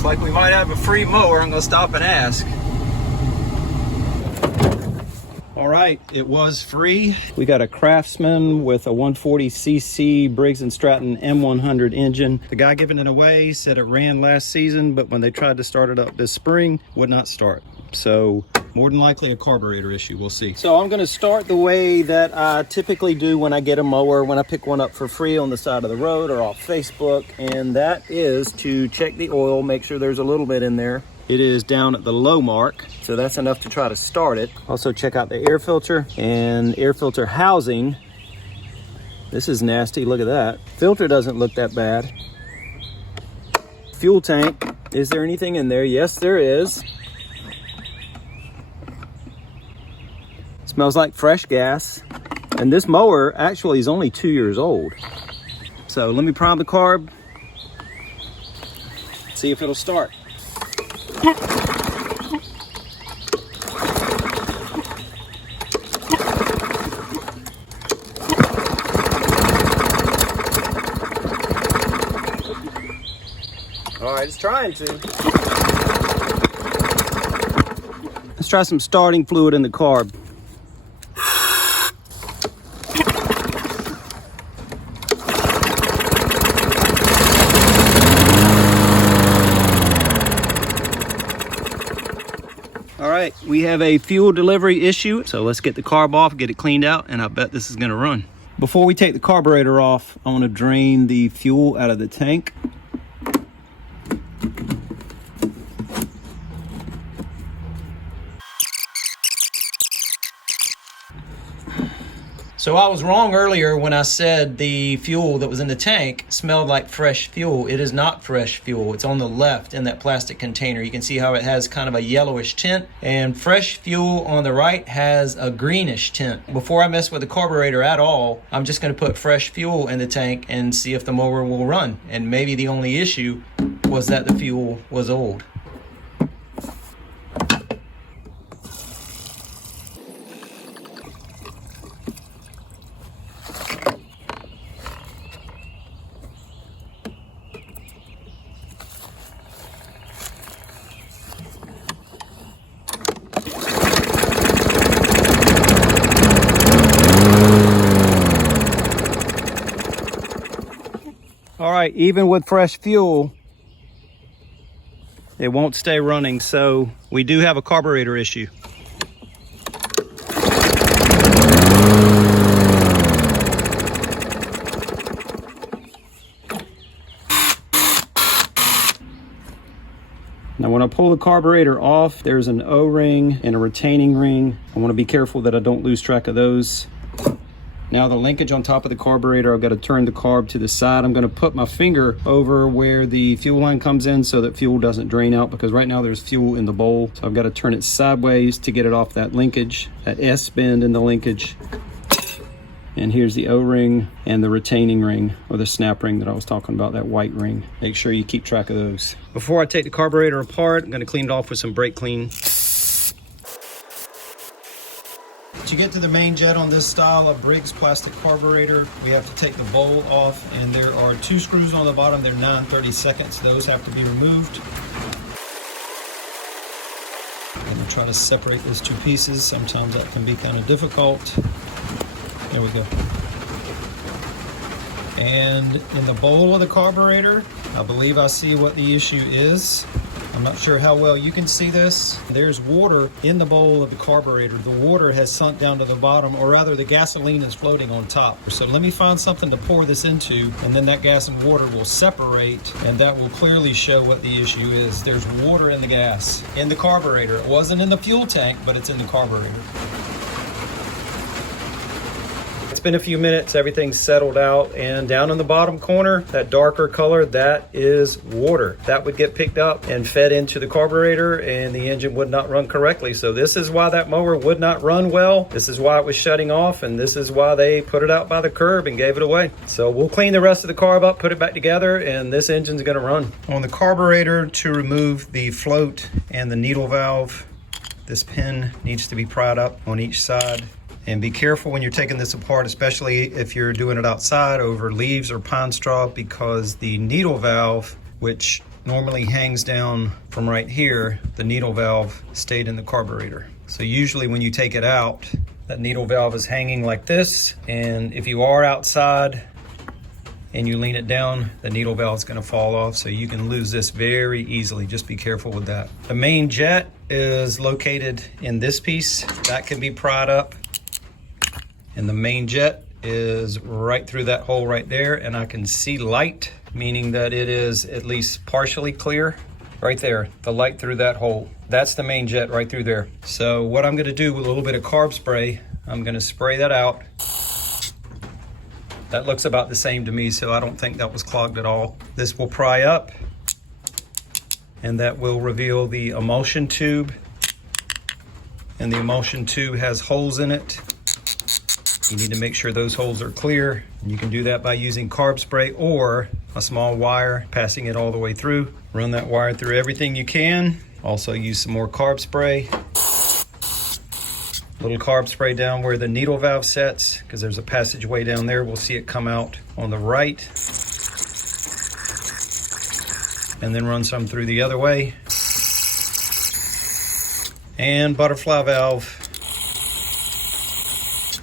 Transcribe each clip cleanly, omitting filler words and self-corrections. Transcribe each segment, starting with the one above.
Looks like we might have a free mower. I'm gonna stop and ask. All right, it was free. We got a Craftsman with a 140cc Briggs & Stratton M100 engine. The guy giving it away said it ran last season, but when they tried to start it up this spring, would not start. So more than likely a carburetor issue, we'll see. So I'm gonna start the way that I typically do when I get a mower, when I pick one up for free on the side of the road or off Facebook, and that is to check the oil, make sure there's a little bit in there. It is down at the low mark, so that's enough to try to start it. Also check out the air filter and air filter housing. This is nasty, look at that. Filter doesn't look that bad. Fuel tank, is there anything in there? Yes, there is. Smells like fresh gas. And this mower actually is only 2 years old. So let me prime the carb, see if it'll start. All right, it's trying to. Let's try some starting fluid in the carb. All right, we have a fuel delivery issue, so let's get the carb off, get it cleaned out, and I bet this is gonna run. Before we take the carburetor off, I wanna drain the fuel out of the tank. So I was wrong earlier when I said the fuel that was in the tank smelled like fresh fuel. It is not fresh fuel. It's on the left in that plastic container. You can see how it has kind of a yellowish tint, and fresh fuel on the right has a greenish tint. Before I mess with the carburetor at all, I'm just gonna put fresh fuel in the tank and see if the mower will run. And maybe the only issue was that the fuel was old. All right, even with fresh fuel, it won't stay running, so we do have a carburetor issue. Now when I pull the carburetor off, there's an O-ring and a retaining ring. I want to be careful that I don't lose track of those. Now the linkage on top of the carburetor, I've got to turn the carb to the side. I'm going to put my finger over where the fuel line comes in so that fuel doesn't drain out, because right now there's fuel in the bowl. So I've got to turn it sideways to get it off that linkage, that S bend in the linkage. And here's the O-ring and the retaining ring, or the snap ring that I was talking about, that white ring. Make sure you keep track of those. Before I take the carburetor apart, I'm going to clean it off with some brake clean. To get to the main jet on this style of Briggs plastic carburetor, we have to take the bowl off, and there are 2 screws on the bottom. They're 9/32. Those have to be removed. I'm going to try to separate those 2 pieces. Sometimes that can be kind of difficult. There we go. And in the bowl of the carburetor, I believe I see what the issue is. I'm not sure how well you can see this. There's water in the bowl of the carburetor. The water has sunk down to the bottom, or rather the gasoline is floating on top. So let me find something to pour this into, and then that gas and water will separate, and that will clearly show what the issue is. There's water in the gas, in the carburetor. It wasn't in the fuel tank, but it's in the carburetor. It's been a few minutes, everything's settled out, and down in the bottom corner, that darker color, that is water. That would get picked up and fed into the carburetor, and the engine would not run correctly. So this is why that mower would not run well. This is why it was shutting off, and this is why they put it out by the curb and gave it away. So we'll clean the rest of the carb up, put it back together, and this engine's gonna run. On the carburetor, to remove the float and the needle valve, this pin needs to be pried up on each side. And be careful when you're taking this apart, especially if you're doing it outside over leaves or pine straw, because the needle valve, which normally hangs down from right here, the needle valve stayed in the carburetor. So usually when you take it out, that needle valve is hanging like this, and if you are outside and you lean it down, the needle valve is going to fall off, so you can lose this very easily. Just be careful with that. The main jet is located in this piece. That can be pried up, and the main jet is right through that hole right there, and I can see light, meaning that it is at least partially clear. Right there, the light through that hole. That's the main jet right through there. So what I'm gonna do with a little bit of carb spray, I'm gonna spray that out. That looks about the same to me, so I don't think that was clogged at all. This will pry up, and that will reveal the emulsion tube. And the emulsion tube has holes in it. You need to make sure those holes are clear. And you can do that by using carb spray or a small wire, passing it all the way through. Run that wire through everything you can. Also use some more carb spray. Little carb spray down where the needle valve sets, because there's a passageway down there. We'll see it come out on the right. And then run some through the other way. And butterfly valve,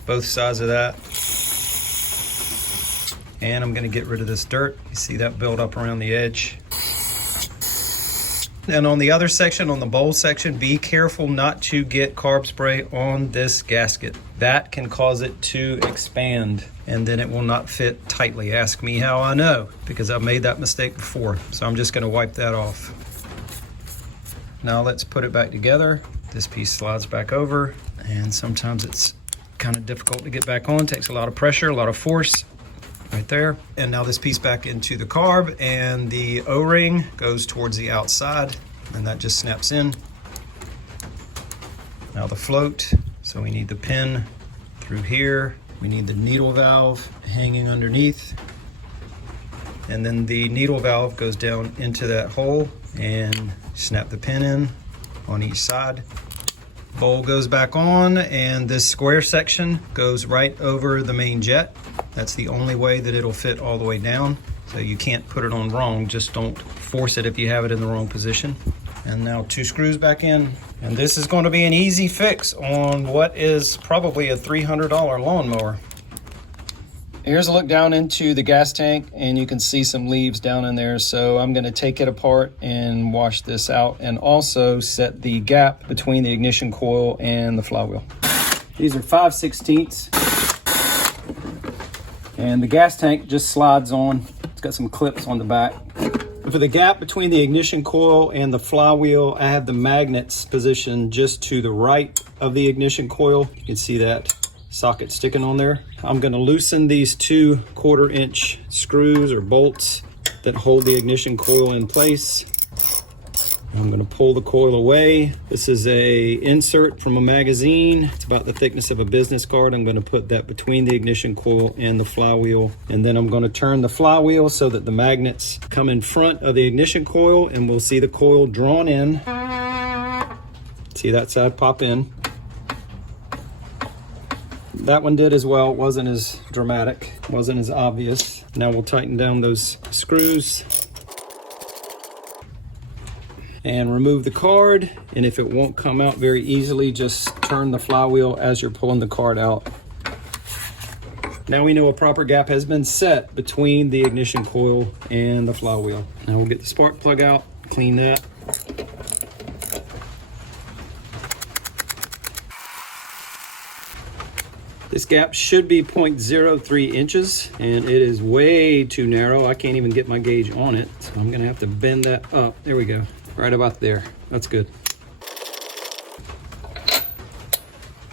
both sides of that. And I'm gonna get rid of this dirt. You see that build up around the edge. And on the other section, on the bowl section, be careful not to get carb spray on this gasket. That can cause it to expand, and then it will not fit tightly. Ask me how I know, because I've made that mistake before. So I'm just gonna wipe that off. Now let's put it back together. This piece slides back over, and sometimes it's kind of difficult to get back on. Takes a lot of pressure, a lot of force. Right there. And now this piece back into the carb, and the O-ring goes towards the outside, and that just snaps in. Now the float, so we need the pin through here. We need the needle valve hanging underneath. And then the needle valve goes down into that hole, and snap the pin in on each side. Bowl goes back on, and this square section goes right over the main jet. That's the only way that it'll fit all the way down. So you can't put it on wrong, just don't force it if you have it in the wrong position. And now 2 screws back in. And this is going to be an easy fix on what is probably a $300 lawnmower. Here's a look down into the gas tank, and you can see some leaves down in there. So I'm gonna take it apart and wash this out, and also set the gap between the ignition coil and the flywheel. These are 5/16, and the gas tank just slides on. It's got some clips on the back. For the gap between the ignition coil and the flywheel, I have the magnets positioned just to the right of the ignition coil. You can see that socket sticking on there. I'm going to loosen these 2 1/4-inch screws or bolts that hold the ignition coil in place. I'm going to pull the coil away. This is a insert from a magazine. It's about the thickness of a business card. I'm going to put that between the ignition coil and the flywheel, and then I'm going to turn the flywheel so that the magnets come in front of the ignition coil, and we'll see the coil drawn in. See that side pop in. That one did as well. It wasn't as dramatic, wasn't as obvious. Now we'll tighten down those screws and remove the card. And if it won't come out very easily, just turn the flywheel as you're pulling the card out. Now we know a proper gap has been set between the ignition coil and the flywheel. Now we'll get the spark plug out, clean that. This gap should be 0.03 inches, and it is way too narrow. I can't even get my gauge on it, so I'm gonna have to bend that up. There we go, right about there. That's good.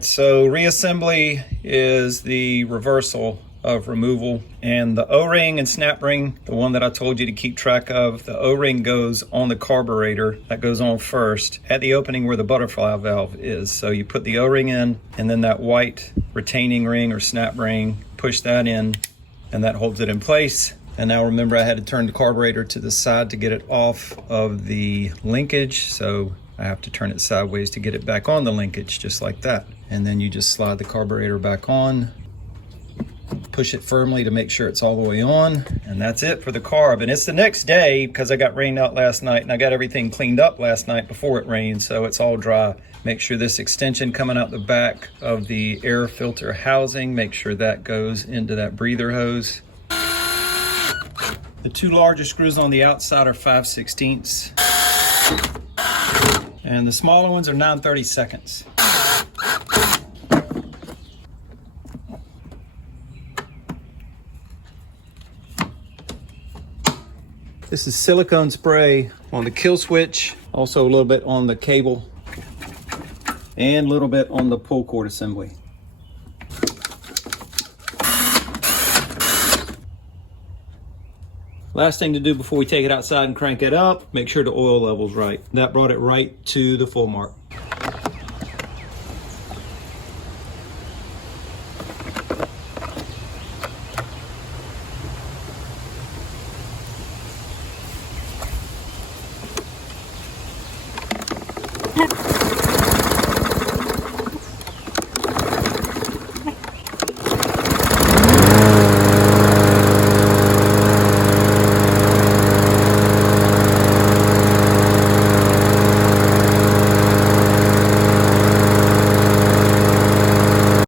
So reassembly is the reversal of removal, and the O-ring and snap ring, the one that I told you to keep track of, the O-ring goes on the carburetor. That goes on first at the opening where the butterfly valve is. So you put the O-ring in, and then that white retaining ring or snap ring, push that in, and that holds it in place. And now remember, I had to turn the carburetor to the side to get it off of the linkage, so I have to turn it sideways to get it back on the linkage, just like that. And then you just slide the carburetor back on, push it firmly to make sure it's all the way on. And that's it for the carb. And it's the next day because I got rained out last night and I got everything cleaned up last night before it rained, so it's all dry. Make sure this extension coming out the back of the air filter housing, make sure that goes into that breather hose. The two larger screws on the outside are 5/16, and the smaller ones are 9/32. This is silicone spray on the kill switch, also a little bit on the cable, and a little bit on the pull cord assembly. Last thing to do before we take it outside and crank it up, make sure the oil level's right. That brought it right to the full mark.